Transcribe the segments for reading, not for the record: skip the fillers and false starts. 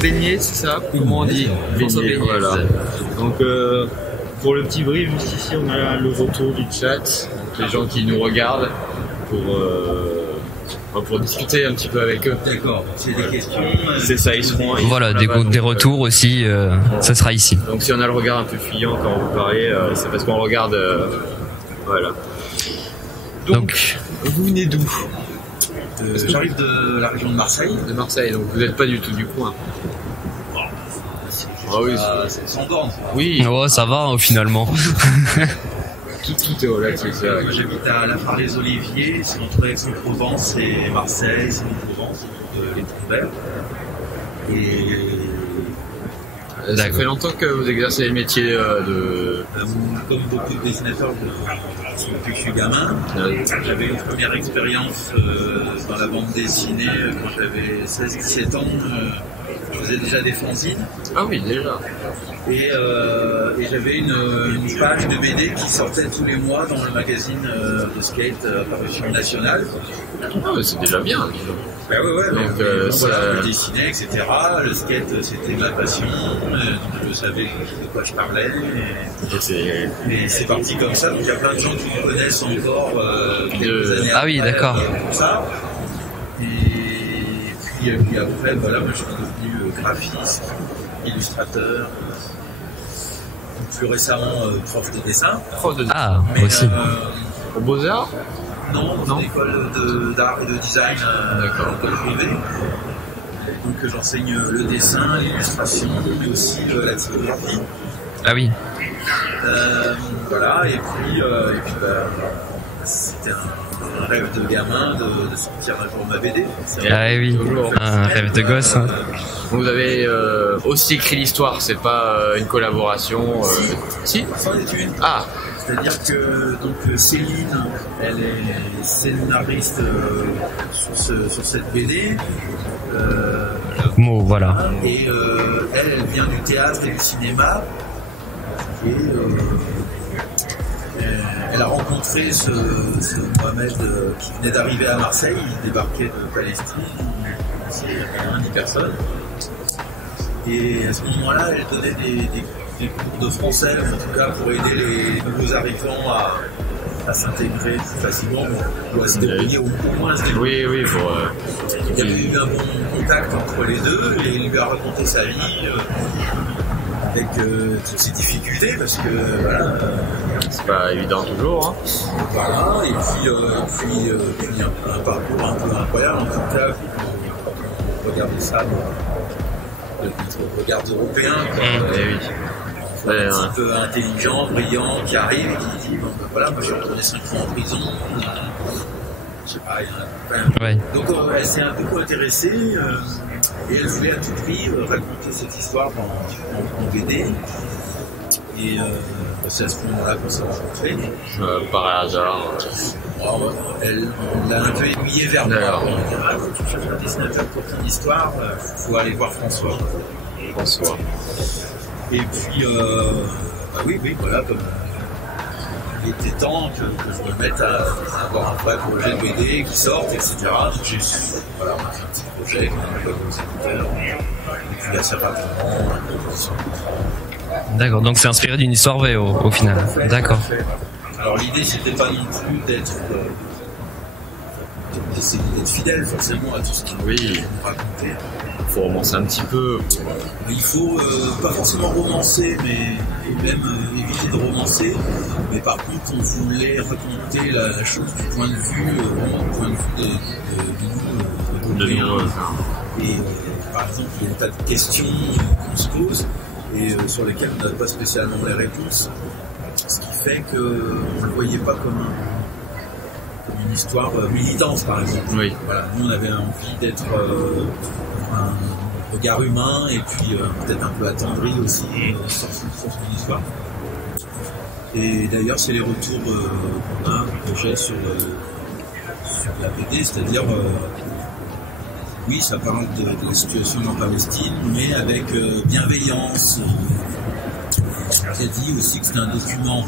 Beignet, c'est ça? Comment on dit? François Beignet, voilà. Donc pour le petit brief, juste ici on a le retour du chat, donc les gens qui nous regardent pour discuter un petit peu avec eux. D'accord, c'est des questions. C'est ça, ils seront. Voilà, des retours aussi, ça sera ici. Donc si on a le regard un peu fuyant quand vous parlez, c'est parce qu'on regarde. Voilà. Donc, vous venez d'où? J'arrive de la région de Marseille. De Marseille, donc vous n'êtes pas du tout du coin. Ah oui, c'est sans borne. Oui. Oh, ça va finalement. Tout est relatif. Moi j'habite à la Faraise-Olivier, c'est entre Aix-en-Provence et Marseille, c'est en Provence, les Trouvères. Et ça fait longtemps que vous exercez le métier de. Comme beaucoup de dessinateurs depuis que je suis gamin. J'avais une première expérience dans la bande dessinée quand j'avais 16-17 ans. Je faisais déjà des fanzines. Ah oui, déjà. Et j'avais une page de BD qui sortait tous les mois dans le magazine de skate parution nationale. Ah, c'est déjà bien, disons. Ben ouais. Donc, voilà, je dessinais, etc. Le skate, c'était ma passion. Donc je savais de quoi je parlais. Et c'est parti comme ça. Donc il y a plein de gens qui me connaissent encore quelques années Ah oui, d'accord. Pour ça. Et puis après, voilà, moi je suis devenu graphiste, illustrateur, plus récemment prof de dessin. Ah, aussi. Au Beaux-Arts? Non, dans une école d'art et de design, école privée. Donc j'enseigne le dessin, l'illustration, mais aussi la typographie. Ah oui. Voilà, et puis c'était un rêve de gamin de sortir un jour ma BD. Ah oui, un rêve de gosse. Hein. Vous avez aussi écrit l'histoire, c'est pas une collaboration. Si. C'en est une. Ah. C'est-à-dire que donc Céline, elle est scénariste sur cette BD. Voilà. Et elle vient du théâtre et du cinéma. Et elle a rencontré ce Mohamed qui venait d'arriver à Marseille, il débarquait de Palestine, c'est 10 personnes. Et à ce moment-là, elle donnait des cours de français, en tout cas pour aider les nouveaux arrivants à s'intégrer plus facilement, ou à se débrouiller, ou au moins à se débrouiller. Oui, Il y avait eu un bon contact entre les deux, et il lui a raconté sa vie. Avec toutes ces difficultés, parce que voilà. C'est pas évident toujours. Hein. Voilà, et puis un parcours un peu incroyable, en tout cas, quand on regarde ça de notre regard européen, un petit peu intelligent, brillant, qui arrive et qui dit voilà, moi j'ai retourné 5 ans en prison. Je sais pas, Donc elle s'est un peu intéressée. Et elle voulait à tout prix raconter cette histoire en BD. Et c'est à ce moment-là qu'on s'est rencontrés. Par hasard. Elle l'a un peu aiguillé vers moi. Tu cherches un dessinateur pour ton histoire, il faut aller voir François. Et puis, oui, voilà. Il était temps que je me mette à avoir un vrai projet de BD qui sorte, etc. Donc j'ai un petit projet qu'on a aux éditeurs. Et puis assez rapidement, D'accord, donc c'est inspiré d'une histoire vraie au final. D'accord. Alors l'idée c'était pas non plus d'être fidèle forcément à tout ce qu'il nous racontait. Il faut romancer un petit peu. Il faut pas forcément romancer, mais même éviter de romancer. Mais par contre, on voulait raconter la chose du point de vue, de nous. Et par exemple, il y a des tas de questions qu'on se pose et sur lesquelles on n'a pas spécialement les réponses. Ce qui fait qu'on ne le voyait pas comme une histoire militante, par exemple. Oui. Voilà, nous, on avait envie d'être un regard humain et puis peut-être un peu attendri aussi sur son histoire. Et d'ailleurs, c'est les retours qu'on a, que j'ai sur la BD, c'est-à-dire, oui, ça parle de la situation en Palestine, mais avec bienveillance. J'ai dit aussi que c'était un document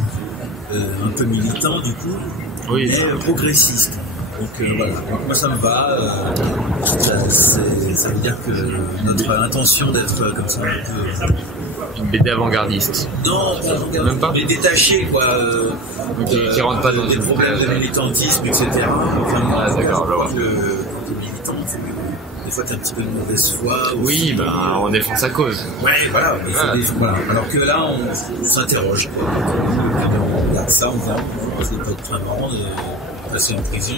un peu militant, du coup, mais progressiste. Donc voilà, donc, moi ça me va. Ça veut dire que notre intention d'être comme ça un peu... Une BD avant-gardiste. Non, même pas. Mais détaché quoi. Qui rentre pas dans des problèmes de militantisme, etc. Enfin, d'accord, je vois. Militant, des fois t'as un petit peu de mauvaise foi. Oui, ben on défend sa cause. Ouais, voilà. Voilà. Alors que là, on s'interroge. On regarde ça, on voit, c'est peut-être très marrant de passer en prison.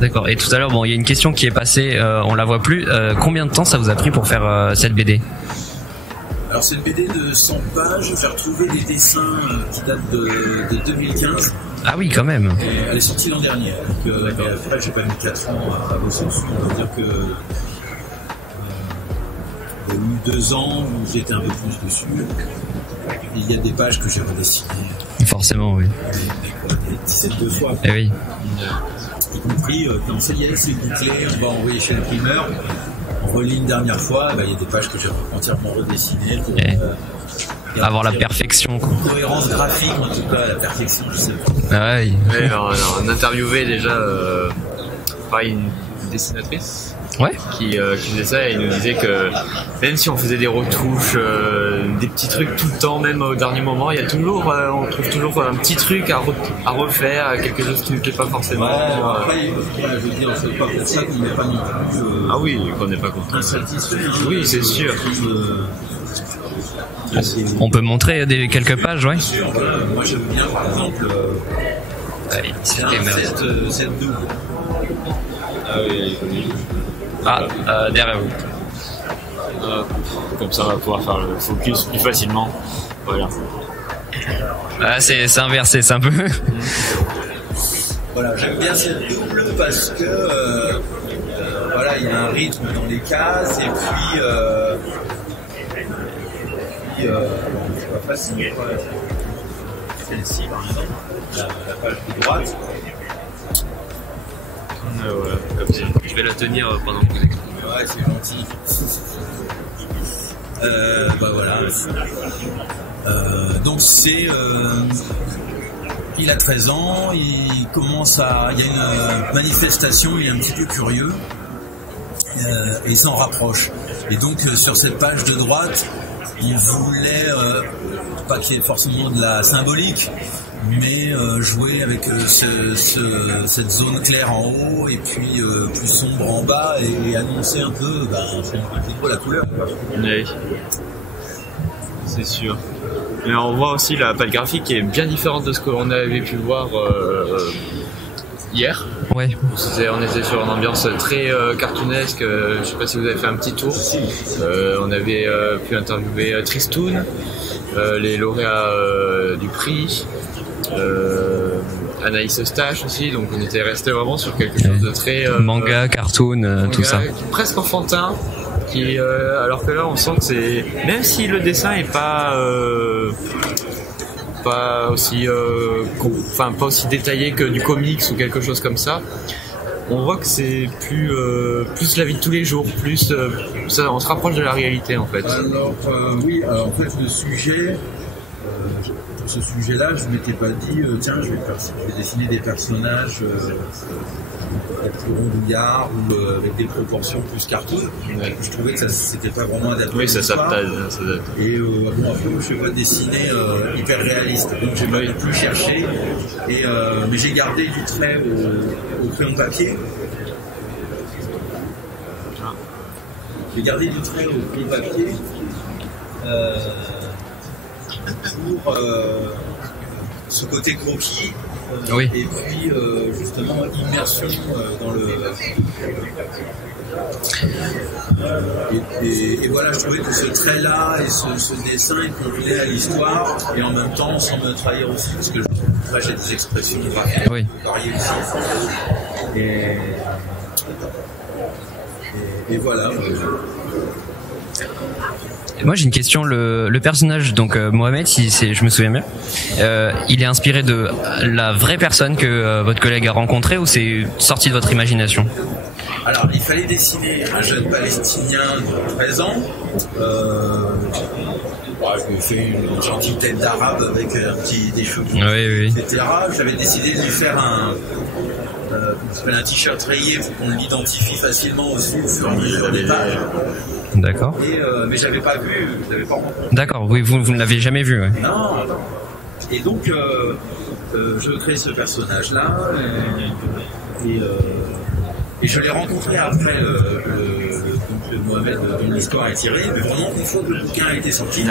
D'accord. Et tout à l'heure, bon, il y a une question qui est passée, on la voit plus. Combien de temps ça vous a pris pour faire cette BD? Alors c'est une BD de 100 pages. J'ai retrouvé des dessins qui datent de 2015. Ah oui, quand même. Et elle est sortie l'an dernier. Donc, après, j'ai pas mis 4 ans à bosser dessus. On va dire que il y a eu 2 ans où j'étais un peu plus dessus. Il y a des pages que j'ai redessinées. Forcément, oui. Des 17 fois. Eh oui. Y compris quand ça y est, c'est bouclé, on va envoyer chez l'imprimeur. On relit une dernière fois, il y a des pages que j'ai entièrement redessinées pour avoir la perfection, quoi. Cohérence graphique, en tout cas, la perfection, je sais pas. Ah oui. Ouais, on interviewait déjà une dessinatrice. Ouais. Qui faisait ça et il nous disait que même si on faisait des retouches, des petits trucs tout le temps, même au dernier moment, il y a toujours, on trouve toujours un petit truc à refaire, quelque chose qui ne plaît pas forcément. Après, je veux dire, c'est pas pour ça qu'on n'est pas non plus. Ah oui, qu'on n'est pas content. Insatisfait. Oui, c'est sûr. On peut montrer quelques pages, ouais. Sûr, moi j'aime bien par exemple. C'est un set double. Ah oui. Derrière vous. Comme ça, on va pouvoir faire le focus plus facilement. Voilà. Ah, c'est inversé, c'est un peu. Voilà, j'aime bien cette double parce que voilà, il y a un rythme dans les cases et puis c'est pas facile. Celle-ci, par exemple, la page de droite. Voilà, comme ça. Je vais la tenir pendant que vous expliquez. Ouais, c'est gentil. Voilà. Donc c'est... il a 13 ans, il y a une manifestation, il est un petit peu curieux et il s'en rapproche. Et donc sur cette page de droite, on voulait pas qu'il y ait forcément de la symbolique, mais jouer avec cette zone claire en haut et puis plus sombre en bas et annoncer un peu la couleur. Oui. C'est sûr. Mais on voit aussi la palette graphique qui est bien différente de ce qu'on avait pu voir hier. Ouais. On était sur une ambiance très cartoonesque. Je sais pas si vous avez fait un petit tour. On avait pu interviewer Tristoun, les lauréats du prix, Anaïs Eustache aussi. Donc on était resté vraiment sur quelque chose de très manga, cartoon, tout ça. Presque enfantin. Alors que là on sent que c'est, même si le dessin est pas aussi pas aussi détaillé que du comics ou quelque chose comme ça, on voit que c'est plus la vie de tous les jours, ça, on se rapproche de la réalité en fait. Alors en fait le sujet, pour ce sujet-là, je m'étais pas dit tiens je vais dessiner des personnages plus rondouillards ou avec des proportions plus cartoon. Ouais. Je trouvais que c'était pas vraiment adapté. Oui, ça s'adapte. Et après, je ne vais pas dessiner hyper réaliste. Donc j'ai pas plus cherché. Mais j'ai gardé du trait au crayon papier. J'ai gardé du trait au crayon papier pour ce côté croquis. Oui. Et puis justement immersion dans le et voilà, je trouvais que ce trait là et ce dessin il convenait à l'histoire et en même temps sans me trahir aussi parce que là j'ai des expressions graphiques variées aussi et voilà. Moi j'ai une question, le personnage, donc Mohamed, je me souviens bien, il est inspiré de la vraie personne que votre collègue a rencontrée ou c'est sorti de votre imagination? Alors il fallait dessiner un jeune palestinien de 13 ans. je me fais une gentille tête d'arabe avec des cheveux, oui. etc. J'avais décidé de lui faire un t-shirt rayé pour qu'on l'identifie facilement aussi au fur et à mesure des pages. D'accord. Mais j'avais pas rencontré. D'accord, oui, vous ne l'avez jamais vu. Ouais. Non. Et donc, je crée ce personnage-là et je l'ai rencontré après le Mohamed d'une histoire est tirée, mais vraiment une fois que le bouquin a été sorti.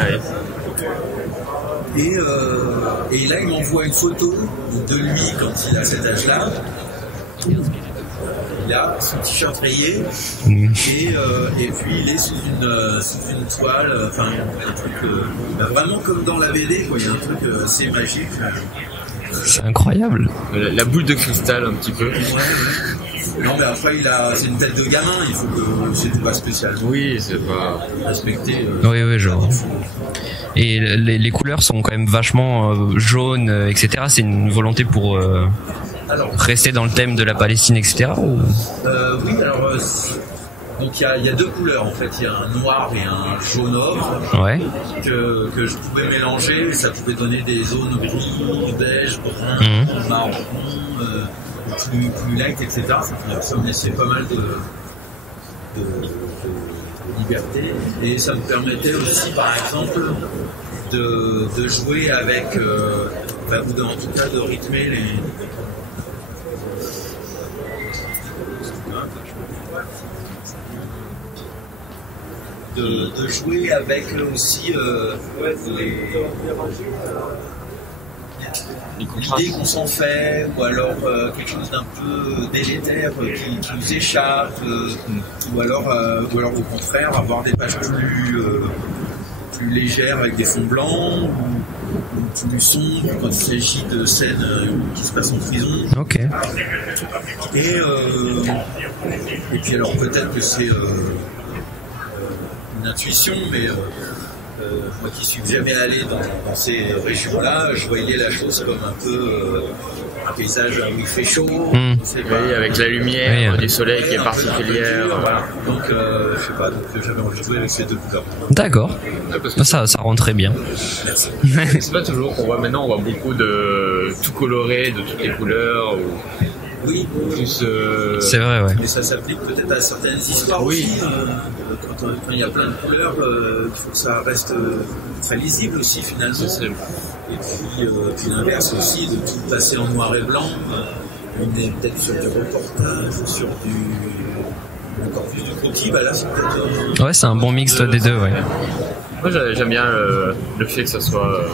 Et là, il m'envoie une photo de lui quand il a cet âge-là. Il a son t-shirt rayé et puis il est sous une toile, enfin un truc vraiment comme dans la BD, quoi. Il y a un truc assez magique. C'est incroyable. La boule de cristal un petit peu. Ouais. Non mais après c'est une tête de gamin, il faut que c'était pas spécial. Oui, c'est pas respecté. Oui, je vois. Et les couleurs sont quand même vachement jaunes, etc. C'est une volonté pour rester dans le thème de la Palestine, etc. Oui, alors donc il y a deux couleurs en fait, il y a un noir et un jaune ocre que je pouvais mélanger, et ça pouvait donner des zones gris, beige, brun, marron, plus light, etc. Ça me laissait pas mal de liberté, et ça me permettait aussi par exemple de jouer avec ou en tout cas de rythmer de jouer avec aussi l'idée qu'on s'en fait, ou alors quelque chose d'un peu délétère qui nous échappe, ou alors au contraire avoir des pages plus légères avec des fonds blancs, ou plus sombres quand il s'agit de scènes qui se passent en prison. Ok. Et puis alors peut-être que c'est une intuition, mais moi qui suis jamais allé dans ces régions-là, je voyais la chose comme un peu un paysage où il fait chaud, oui, avec la lumière du soleil qui est particulière. Voilà. Donc je sais pas, j'avais envie de jouer avec ces deux couleurs. D'accord. Ça rend très bien. Merci. C'est pas toujours qu'on voit maintenant, on voit beaucoup de tout coloré, de toutes les couleurs. Oui, plus, c'est vrai, ouais. Mais ça s'applique peut-être à certaines histoires aussi. Quand il y a plein de couleurs, il faut que ça reste très lisible aussi finalement. Et puis l'inverse aussi, de tout passer en noir et blanc. On est peut-être sur du reportage, sur encore plus du croquis. Bah là, c'est peut-être. Ouais, c'est un bon mix des deux, ouais. Moi, j'aime bien le fait que ça soit.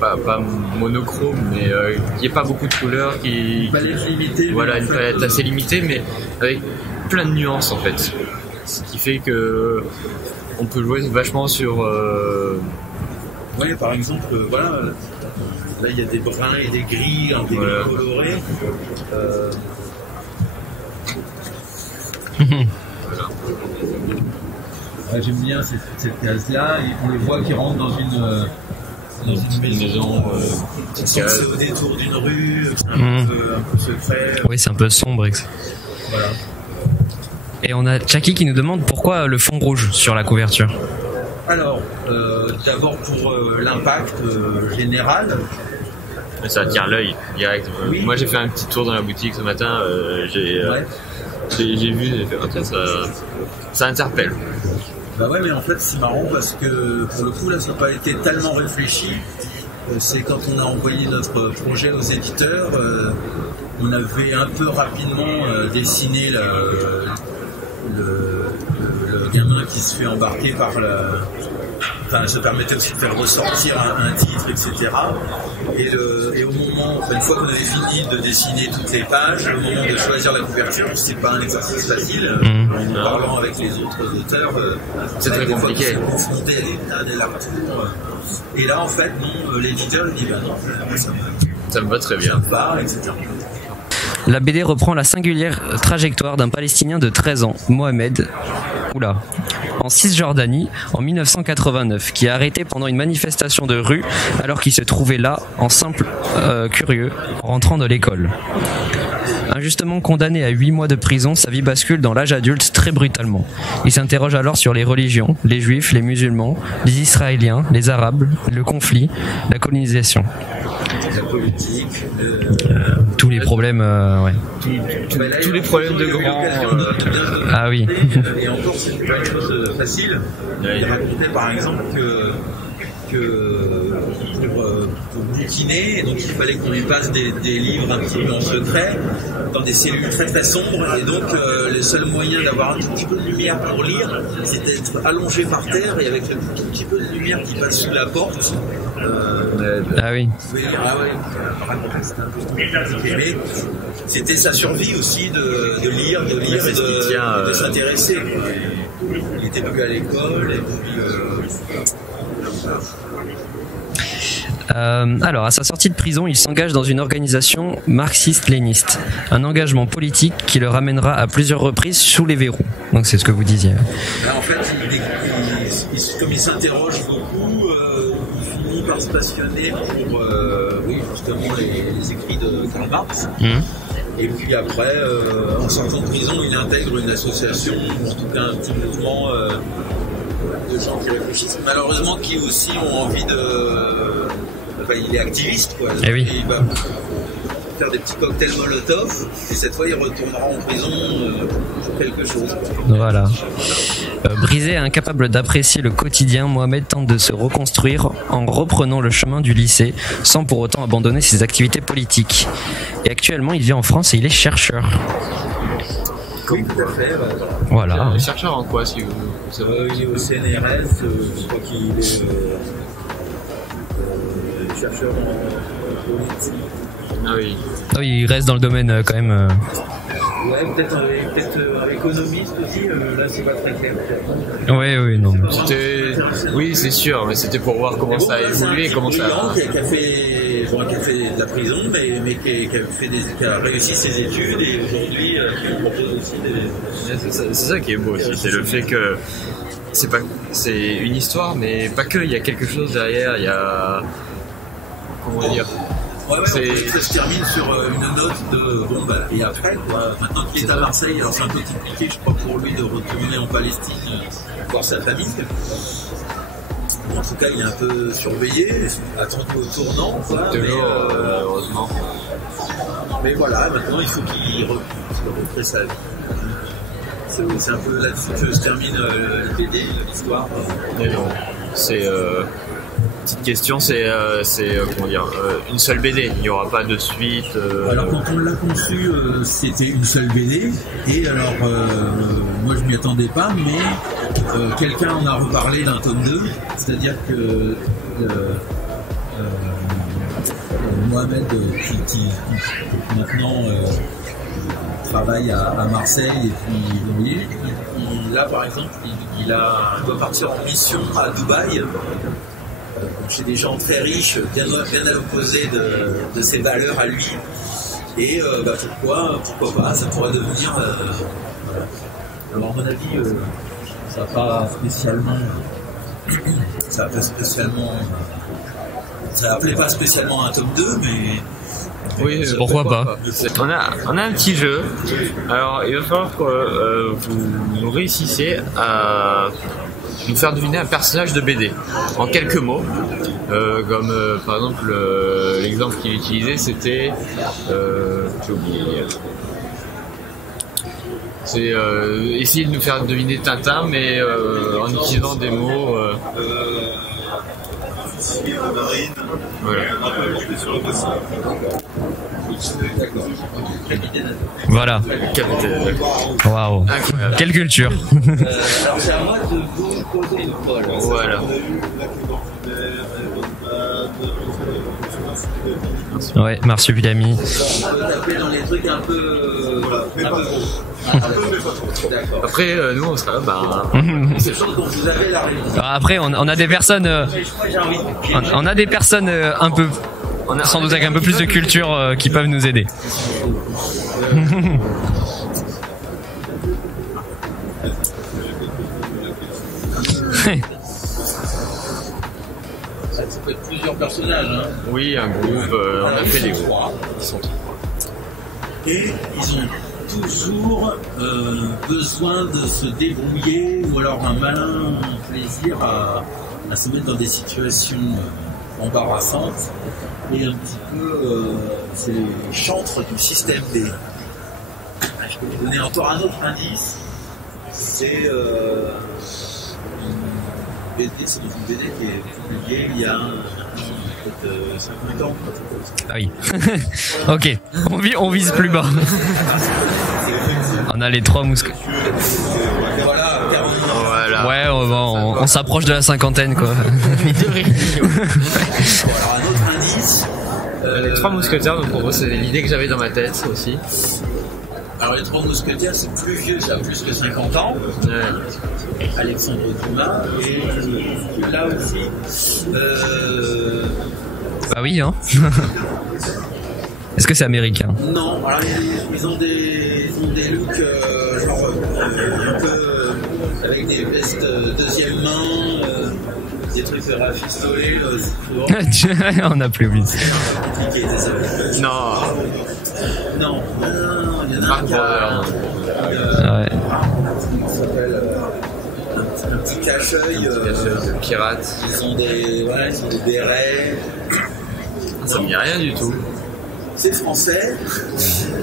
Pas monochrome, mais qu'il n'y ait pas beaucoup de couleurs, une palette limitée, voilà, une palette assez limitée, mais avec plein de nuances en fait. Ce qui fait que on peut jouer vachement sur. Oui, par exemple, voilà, là il y a des bruns et des gris, des gris colorés. Voilà. J'aime bien cette case-là, et on le voit qui rentre dans une maison c'est au détour d'une rue, un peu secret. Oui, c'est un peu sombre. Voilà. Et on a Chucky qui nous demande pourquoi le fond rouge sur la couverture. Alors, d'abord pour l'impact général. Ça attire l'œil direct. Oui. Moi j'ai fait un petit tour dans la boutique ce matin, j'ai vu, j'ai fait ça interpelle. Bah ouais, mais en fait c'est marrant parce que pour le coup là ça n'a pas été tellement réfléchi. C'est quand on a envoyé notre projet aux éditeurs, on avait un peu rapidement dessiné le gamin qui se fait embarquer par Enfin, ça permettait aussi de faire ressortir un titre, etc. Et au moment, une fois qu'on avait fini de dessiner toutes les pages, au moment de choisir la couverture, c'est pas un exercice facile. En parlant avec les autres auteurs, c'est très compliqué. Confronter à des lectures. Et là, en fait, non, l'éditeur dit bah non, ça me va très bien. Ça me va, etc. La BD reprend la singulière trajectoire d'un Palestinien de 13 ans, Mohamed, en Cisjordanie, en 1989, qui est arrêté pendant une manifestation de rue alors qu'il se trouvait là, en simple curieux, en rentrant de l'école. Injustement condamné à 8 mois de prison, sa vie bascule dans l'âge adulte très brutalement. Il s'interroge alors sur les religions, les juifs, les musulmans, les israéliens, les arabes, le conflit, la colonisation. La politique, Tous les problèmes, ouais. Tous les problèmes de grands. Ah oui. Et encore, c'était pas une chose facile. Il racontait par exemple que pour bouquiner, donc il fallait qu'on lui passe des livres un petit peu en secret, dans des cellules très très sombres, et donc le seul moyen d'avoir un tout petit peu de lumière pour lire, c'est d'être allongé par terre et avec le tout petit peu de lumière qui passe sous la porte. Ah oui. Ah ouais, apparemment c'était un peu compliqué, mais c'était sa survie aussi de lire et de s'intéresser. Il était plus à l'école et puis alors, à sa sortie de prison, il s'engage dans une organisation marxiste-léniniste. Un engagement politique qui le ramènera à plusieurs reprises sous les verrous. Donc c'est ce que vous disiez. En fait, comme il s'interroge beaucoup, il finit par se passionner pour justement les écrits de Karl Marx. Et puis après, en sortant de prison, il intègre une association, ou en tout cas un petit mouvement de gens qui réfléchissent, malheureusement qui aussi ont envie de... Enfin, il est activiste, quoi. Eh oui. Il va faire des petits cocktails Molotov, et cette fois il retournera en prison pour quelque chose. Voilà. Brisé et incapable d'apprécier le quotidien, Mohamed tente de se reconstruire en reprenant le chemin du lycée, sans pour autant abandonner ses activités politiques. Et actuellement, il vit en France et il est chercheur. Oui, tout à fait. Voilà. Chercheur en quoi, si vous savez? Il est au CNRS, je crois qu'il est chercheur en politique. Ah oui. Oh, il reste dans le domaine quand même. Ouais, peut-être économiste aussi, là c'est pas très clair. Oui, non. Oui, c'est sûr, mais c'était pour voir comment ça a évolué, comment ça a... Qui a fait de la prison, mais qui a réussi ses études et aujourd'hui qui propose aussi des... C'est ça qui est beau aussi, c'est le fait que c'est une histoire, mais pas que, il y a quelque chose derrière, il y a... Comment dire? Ouais, ça se termine sur une note de et après, quoi, maintenant qu'il est à Marseille, alors c'est un peu compliqué, je crois, pour lui de retourner en Palestine voir sa famille. En tout cas, il est un peu surveillé, attendu au tournant, quoi, heureusement. Mais voilà, maintenant il faut qu'il reprenne sa vie. C'est un peu là-dessus que se termine le BD, l'histoire. C'est petite question, c'est comment dire, une seule BD, il n'y aura pas de suite. Alors quand on l'a conçu, c'était une seule BD, et alors moi je m'y attendais pas, mais quelqu'un en a reparlé d'un tome 2, c'est-à-dire que Mohamed qui maintenant travaille à Marseille et puis là par exemple il doit partir en mission à Dubaï. Chez des gens très riches, bien à l'opposé de ses valeurs à lui. Et pourquoi pas, ça pourrait devenir... voilà. Alors à mon avis, ça n'a pas spécialement... Ça appelait pas spécialement un tome 2, mais... Oui, pourquoi pas. On a un petit jeu. Alors, il va falloir que vous réussissiez à nous faire deviner un personnage de BD en quelques mots. Comme par exemple l'exemple qu'il utilisait, c'était j'ai oublié. C'est essayer de nous faire deviner Tintin, mais en utilisant des mots. Voilà. Voilà. Capitaine. Waouh. Quelle culture. Alors c'est à moi de vous poser une colle. Voilà. Ouais, marsupilami. On peut taper dans les trucs un peu Après, nous on sera là. C'est sûr que vous avez la réponse. Après, on a des personnes. On a des personnes un peu. Sans doute avec un peu plus de culture qui peuvent nous aider. Ça peut être plusieurs personnages. Hein. Oui, un groupe. On a fait des groupes. Ils sont Et ils ont toujours besoin de se débrouiller ou alors un malin plaisir à se mettre dans des situations embarrassantes et un petit peu c'est les chantres du système B. Je peux vous donner encore un autre indice, c'est une BD, c'est une BD qui est publiée il y a peut-être 50 ans. Ah oui. Ok, on vise plus bas. On a les 3 mousquetaires. Voilà. Ouais, on s'approche de la cinquantaine, quoi. Alors un autre indice. Les 3 mousquetaires, donc, pour moi, c'est l'idée que j'avais dans ma tête aussi. Alors les 3 mousquetaires, c'est plus vieux, ça a plus que 50 ans. Alexandre Dumas et là aussi. Bah oui, hein. Est-ce que c'est américain? Non, alors ils ont des looks genre un peu avec des vestes deuxième main, des trucs rafistolés. On n'a plus oublié. Non. Non, il y en a Mark un qui a Ouais. comment ça s'appelle un petit cache-œil. De pirates. Ils ont des bérets. Ça me dit rien du tout. C'est français,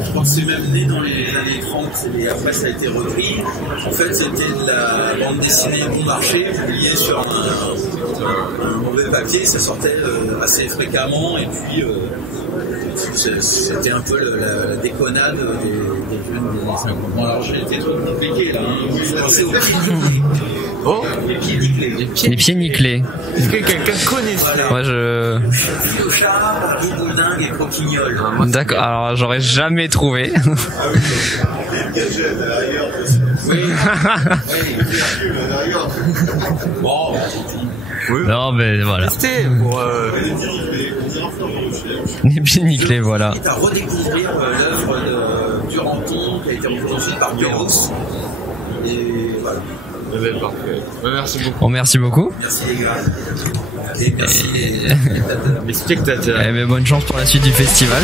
je pense que c'est même né dans les années 30 et après ça a été repris. En fait c'était de la bande dessinée bon marché publiée sur un mauvais papier, ça sortait assez fréquemment et puis c'était un peu la déconnade des jeunes des années 50. Bon alors j'ai été trop compliqué là, hein. Je pensais aux pieds nickelés. Oh, les pieds nickelés. Les pieds nickelés. Est-ce que quelqu'un connaît ça? Moi je... Clochard, Guibourdingue et Croquignol. D'accord, alors j'aurais jamais trouvé. Bon, Oui. Non mais voilà. C'était pour... Les pieds nickelés, voilà. à redécouvrir l'œuvre de Duranton qui a été reproduite par Perros. Et voilà. Parfait. Merci beaucoup. Bon, merci beaucoup. Merci les gars. Et merci les spectateurs. Les spectateurs. Eh ben, bonne chance pour la suite du festival.